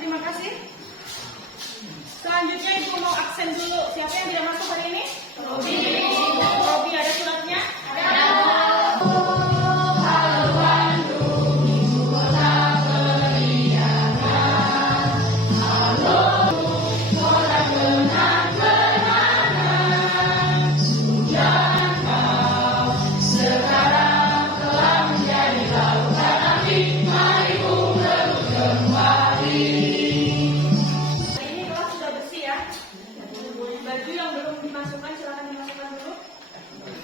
Terima kasih. Selanjutnya Ibu mau absen dulu. Siapa yang tidak masuk hari ini? Robi. Robi ada suratnya? Baju yang belum dimasukkan silakan dimasukkan dulu.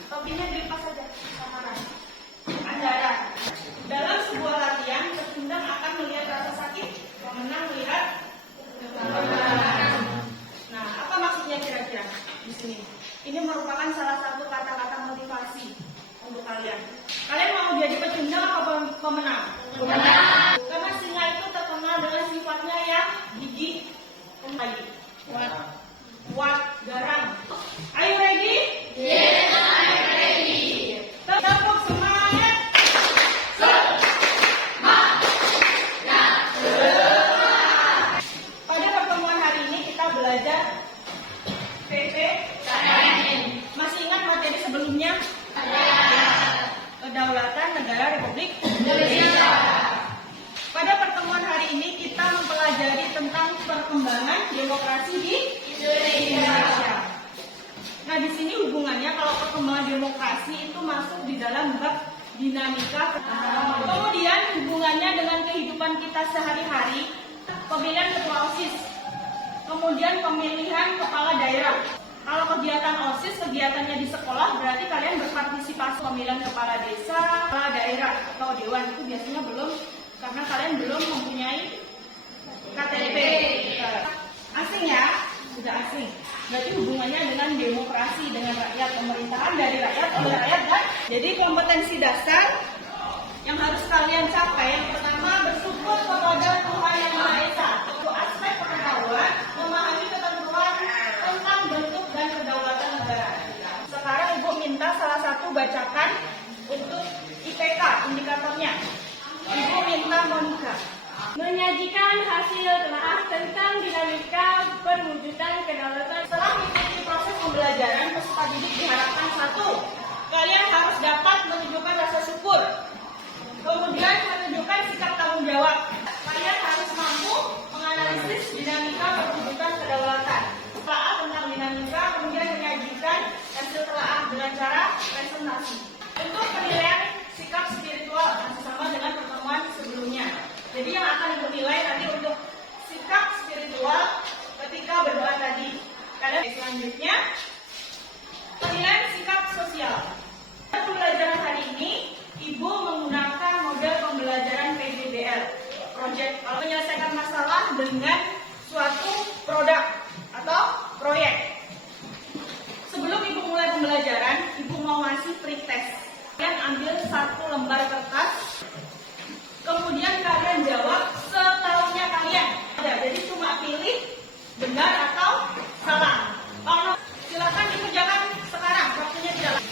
Topinya dilepas saja. Samaran. Andaran. Dalam sebuah latihan, pecundang akan melihat rasa sakit, pemenang melihat kemenangan. Nah, apa maksudnya kira-kira di sini? Ini merupakan salah satu kata-kata motivasi untuk kalian. Kalian mau jadi pecundang atau pemenang? Pemenang. Karena singa itu terkenal dengan sifatnya yang gigih, kembali. Kuat, garang. Are you ready? Yes, I'm ready. Tepuk semangat. Semangat. Pada pertemuan hari ini kita belajar KNN. Masih ingat materi sebelumnya? Kedaulatan Negara Republik Indonesia. Pada pertemuan hari ini kita mempelajari tentang perkembangan demokrasi di Indonesia. Nah, di sini hubungannya kalau perkembangan demokrasi itu masuk di dalam bab dinamika. Kemudian hubungannya dengan kehidupan kita sehari-hari, pemilihan ketua OSIS, kemudian pemilihan kepala daerah. Kalau kegiatan OSIS, kegiatannya di sekolah, berarti kalian berpartisipasi pemilihan kepala desa, kepala daerah atau dewan. Itu biasanya belum, karena kalian belum mempunyai KTP. Asing ya? Sudah asing. Berarti hubungannya dengan demokrasi, dengan rakyat, pemerintahan dari rakyat, oleh rakyat, kan? Jadi kompetensi dasar yang harus kalian capai, yang pertama bersyukur kepada Tuhan Yang Maha Esa. Untuk aspek pengetahuan, memahami ketentuan tentang bentuk dan kedaulatan negara. Sekarang Ibu minta salah satu bacakan untuk IPK, indikatornya. Ibu minta Monica menyajikan hasil telah tentang dinamika perwujudan kedaulatan. Setelah mengikuti proses pembelajaran, peserta didik diharapkan satu, kalian harus dapat menunjukkan rasa syukur. Kemudian menunjukkan sikap tanggung jawab. Kalian harus mampu menganalisis dinamika perwujudan kedaulatan. Telaah tentang dinamika, kemudian menyajikan hasil telaah dengan cara presentasi. Untuk penilaian sikap spiritual masih sama dengan pertemuan sebelumnya. Jadi yang akan Ibu nilai nanti untuk sikap spiritual ketika berdoa tadi. Kalian selanjutnya penilaian sikap sosial. Pembelajaran hari ini Ibu menggunakan model pembelajaran PBBL, project, menyelesaikan masalah dengan suatu produk atau proyek. Sebelum Ibu mulai pembelajaran, Ibu mau ngasih pretest. Kalian ambil satu lembar kertas, kemudian kalian jawab setahunya kalian. Jadi cuma pilih benar atau salah. Kalau silakan dikerjakan sekarang, waktunya tidak lama.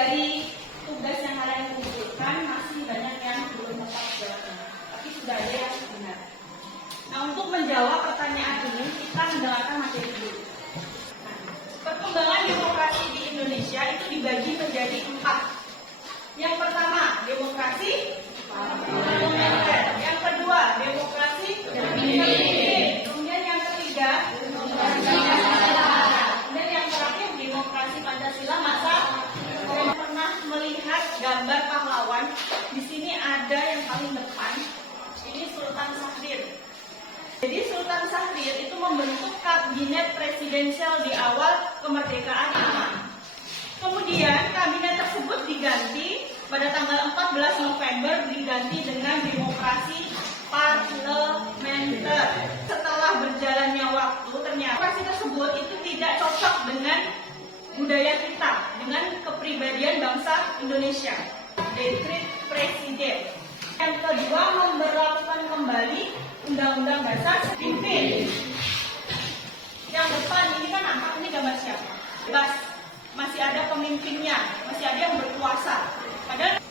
Dari tugas yang kalian kumpulkan masih banyak yang belum tepat jawabnya, tapi sudah ada yang benar. Nah, untuk menjawab pertanyaan ini kita mendengarkan materi dulu. Perkembangan demokrasi di Indonesia itu dibagi menjadi 4. Yang pertama, demokrasi parlementer. Yang kedua, demokrasi terpimpin. Kemudian yang ketiga, demokrasi Pancasila. Dan yang terakhir, demokrasi Pancasila masa. Saya pernah melihat gambar pahlawan. Di sini ada yang paling depan. Ini Sultan Syahrir. Jadi Sultan Syahrir itu membentuk kabinet presidensial di awal kemerdekaan ini. Kemudian kabinet tersebut diganti pada tanggal 14 November diganti dengan demokrasi parlementer. Setelah berjalannya waktu ternyata demokrasi tersebut itu tidak cocok dengan budaya kita, dengan kepribadian bangsa Indonesia. Dekret presiden. Yang kedua, memberlakukan kembali Undang-Undang Dasar 1945. Yang depan ini kan nampak nih gambar siapa? Bebas. Masih ada pemimpinnya, masih ada yang berkuasa. Padahal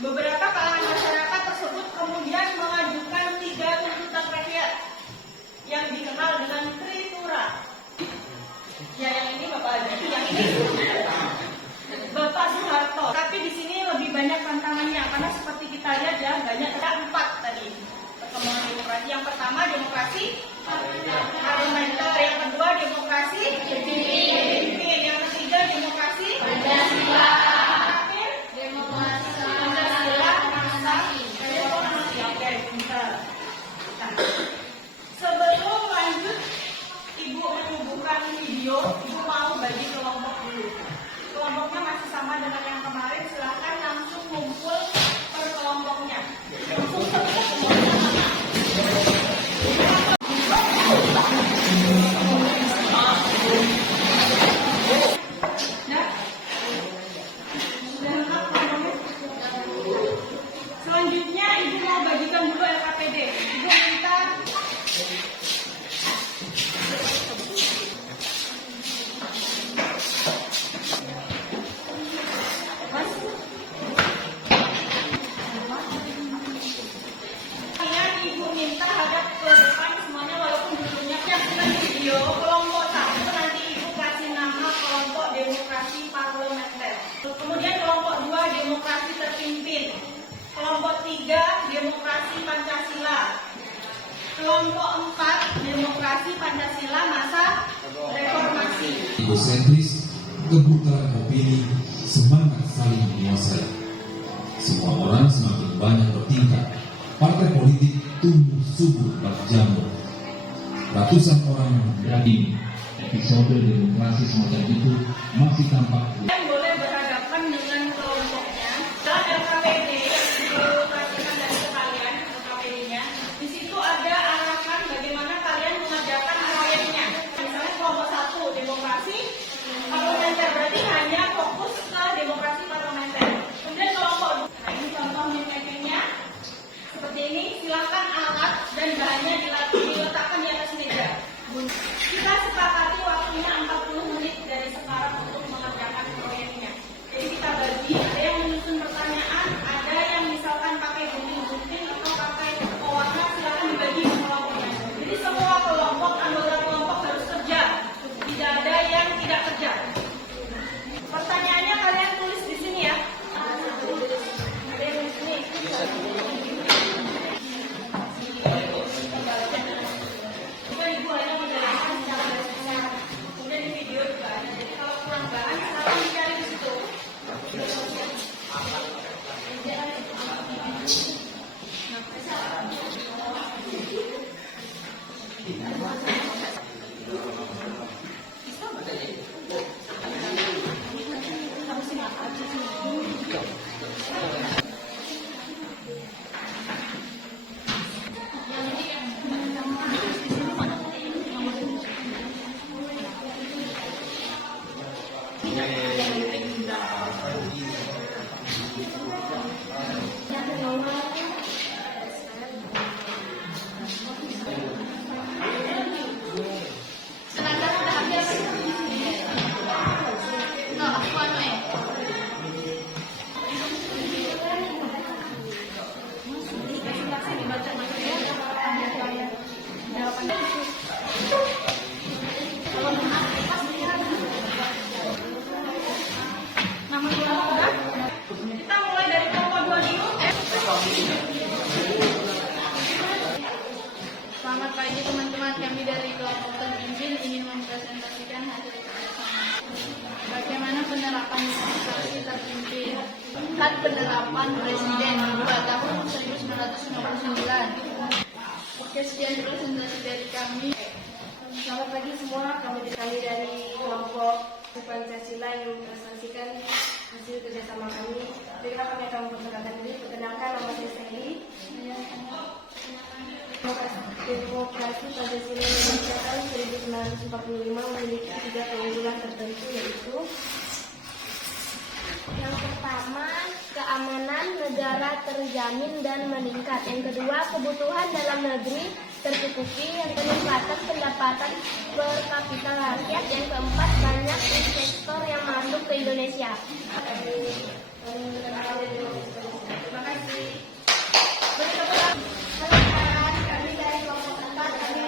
beberapa kalangan masyarakat tersebut kemudian mengajukan 3 tuntutan rakyat yang dikenal dengan Tritura. Ya, yang ini Bapak ada, yang ini Bapak Soeharto. Tapi di sini lebih banyak tantangannya karena seperti kita lihat ya, banyak ada 4 tadi perkembangan demokrasi. Yang pertama demokrasi parlementer, yang kedua demokrasi pimpin, yang ketiga demokrasi Pancasila. terakhir Demokrasi. Pancasila reformasi. Oke, bentar. Nah, sebelum lanjut Ibu menyuguhkan video, Ibu mau bagi kelompok dulu. Kelompoknya masih sama dengan yang kemarin, silahkan langsung kumpul per kelompoknya. Selanjutnya Ibu mau bagikan dulu LKPD. Ibu minta Ibu minta hadap ke depan semuanya walaupun dulunya siapkan video. Kelompok 1 nanti Ibu kasih nama kelompok demokrasi parlementer. Kemudian kelompok 2 demokrasi terpimpin. Kelompok 3 demokrasi Pancasila. Kelompok 4 demokrasi Pancasila masa reformasi. Egosentris, kebutaan opini, semangat saling menguasai. Semua orang semakin banyak bertingkah. Partai politik tumbuh subur berjamur. Ratusan orang menjadi episode demokrasi semacam itu masih tampak. Yang boleh berhadapan dengan kelompoknya. Dan LKPD diperhatikan dari sekalian LKPD-nya. Di situ ada arahan bagaimana kalian mengerjakan proyeknya. Misalnya kelompok 1 demokrasi parlementer, berarti hanya fokus ke demokrasi parlementer. Kemudian kelompok 2, nah ini contoh mappingnya seperti ini. Silakan alat dan bahannya diletakkan di atas meja. Kita sepakati waktunya 40 menit dari sekarang untuk mengerjakan proyeknya. Jadi kita bagi, ada yang menyusun pertanyaan, ada yang misalkan pakai gunting-gunting atau pakai pewarna, silakan dibagi ke kelompoknya. Jadi semua kelompok, anggota kelompok harus kerja. Tidak ada yang tidak kerja. Pertanyaannya kalian tulis di sini ya. Ada yang di sini. Bukan Ibu hanya menjelaskan secara dasar. Kemudian di video juga ada. Jadi kalau kurang bahan, silahkan dicari di situ. Kita mulai dari kelompok 2 dulu. Selamat pagi teman-teman, kami dari kelompok terpimpin ingin mempresentasikan hasil bagaimana penerapan demokrasi terpimpin. Hak penerapan Presiden 2 tahun 1959. Oke, sekian presentasi dari kami. Selamat pagi semua, kami dari kelompok Pancasila yang mempresentasikan hasil kerjasama kami. Jadi kami akan memperkenalkan diri. Perkenalkan, nama saya Sally. Demokrasi Pancasila Indonesia tahun 1945 memiliki 3 keunggulan tertentu, yaitu yang pertama, keamanan negara terjamin dan meningkat. Yang kedua, kebutuhan dalam negeri tercukupi. Yang peningkatan pendapatan per kapita rakyat. Yang keempat, banyak investor yang masuk ke Indonesia. Terima kasih. Kami dari kelompok 4, kami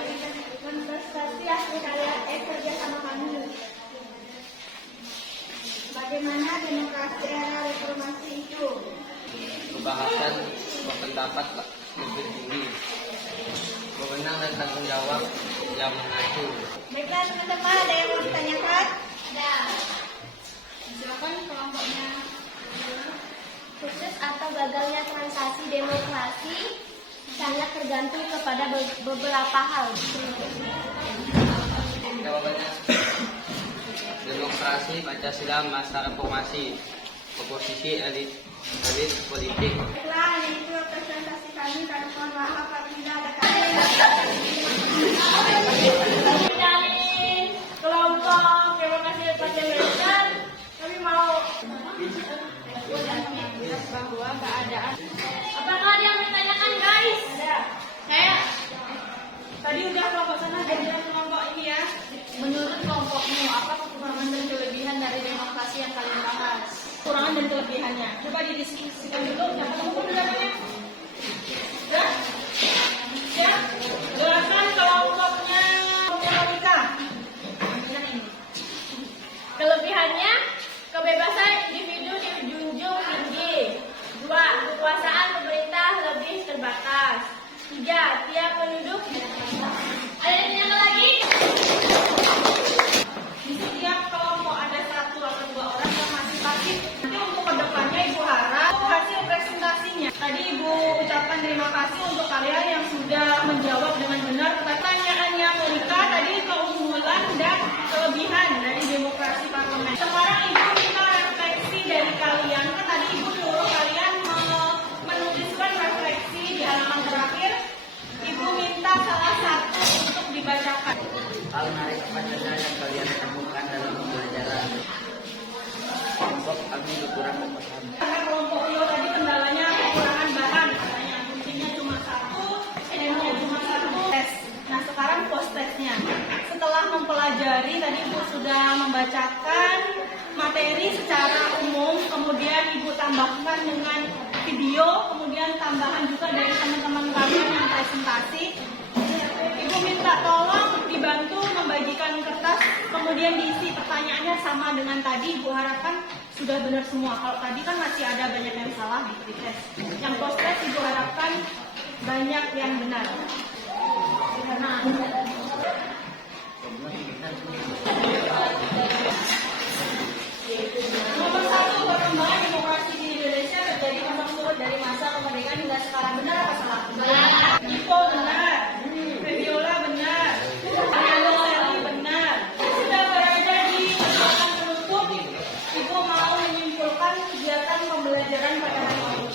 menprestasi hasil karya kerja sama kami. Bagaimana demokrasi era reformasi itu? Kebahasan berpendapat lebih tinggi, wewenang dan tanggung jawab yang mengacu. Baiklah teman-teman, ada yang mau ditanyakan? Ada. Silakan kelompoknya. Sukses atau gagalnya transaksi demokrasi sangat tergantung kepada beberapa hal. Jawabannya demokrasi Pancasila masa reformasi, oposisi elit politik. Baiklah, ini itu presentasi kami. Kami mohon maaf apabila ada kata dari kelompok terima kasih atas yang berikan. Kami mau Bahwa keadaan. apakah ada yang ditanyakan guys? Ada. Saya Tadi udah kelompok sana dan kelompok ini ya. menurut kelompokmu apa kekurangan dan kelebihan dari demokrasi yang kalian bahas? Kekurangan dan kelebihannya. Coba didiskusikan dulu. Siapa tahu penjelasannya? Ya? Ya? Jelaskan kelompoknya Monika. Kelebihannya, kebebasan individu dijunjung tinggi. 2. Kekuasaan pemerintah lebih terbatas. 3. Tiap penduduk. Ada yang tanya lagi? Di setiap kelompok ada 1 atau 2 orang yang masih pasif. Nanti untuk kedepannya Ibu harap hasil presentasinya. Tadi Ibu ucapkan terima kasih untuk kalian yang sudah menjawab dengan benar pertanyaannya Monika tadi keunggulan dan kelebihan dari demokrasi parlemen. Sekarang Ibu minta refleksi dari kalian. Kan tadi Ibu suruh kalian menuliskan refleksi di halaman terakhir. Ibu minta salah satu untuk dibacakan. Hal menarik apa saja yang kalian temukan dalam pembelajaran? Kelompok kami kekurangan bahan. Karena kelompok lo tadi kendalanya kekurangan bahan, katanya kuncinya cuma satu tes. Nah sekarang post tesnya. Setelah mempelajari tadi Ibu sudah membacakan materi secara umum, kemudian Ibu tambahkan dengan video, kemudian tambahan juga dari teman-teman kalian yang presentasi. Ibu minta tolong dibantu membagikan kertas, kemudian diisi pertanyaannya sama dengan tadi. Ibu harapkan sudah benar semua. Kalau tadi kan masih ada banyak yang salah di pretest. Yang post test Ibu harapkan banyak yang benar. Nah, nomor 1, perkembangan demokrasi di Indonesia terjadi pasang surut dari masa kemerdekaan hingga sekarang. Benar apa salah? Benar. Ipo benar. Febiola benar. Ariano Sally benar. Sudah berada di kesempatan penutup, Ibu mau menyimpulkan kegiatan pembelajaran pada hari ini.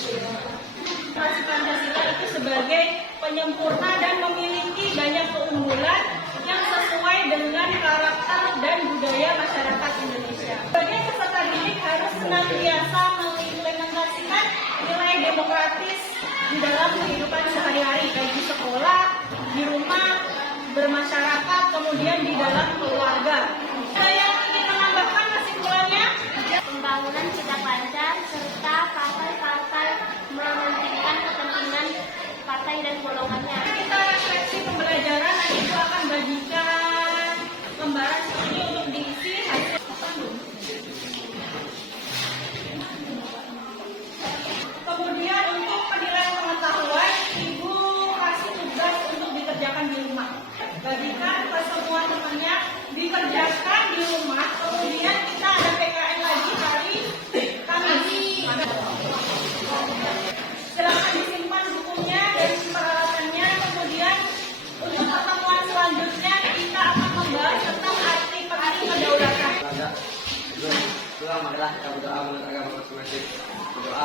Demokrasi Pancasila itu sebagai penyempurna dan memiliki banyak keunggulan yang sesuai dengan karakter dan budaya masyarakat Indonesia. Sebagai peserta didik harus senantiasa mengimplementasikan nilai demokratis di dalam kehidupan sehari-hari, baik di sekolah, di rumah, bermasyarakat, kemudian di dalam keluarga. Saya yang ingin menambahkan kesimpulannya, Pembangunan cita lancar serta partai-partai mementingkan kepentingan partai dan golongannya. kita refleksi pembelajaran, nanti Ibu akan bagikan lembaran seperti ini untuk diisi hasil. Kemudian untuk penilaian pengetahuan, Ibu kasih tugas untuk dikerjakan di rumah. Bagikan ke semua temannya, dikerjakan di rumah. Kemudian kita ada PKN lagi hari Kamis. Silakan disimpan bukunya dan peralatannya. Kemudian untuk pertemuan selanjutnya kita akan membahas tentang arti penting kedaulatan. Belum marilah kita berdoa menurut agama masing-masing. Berdoa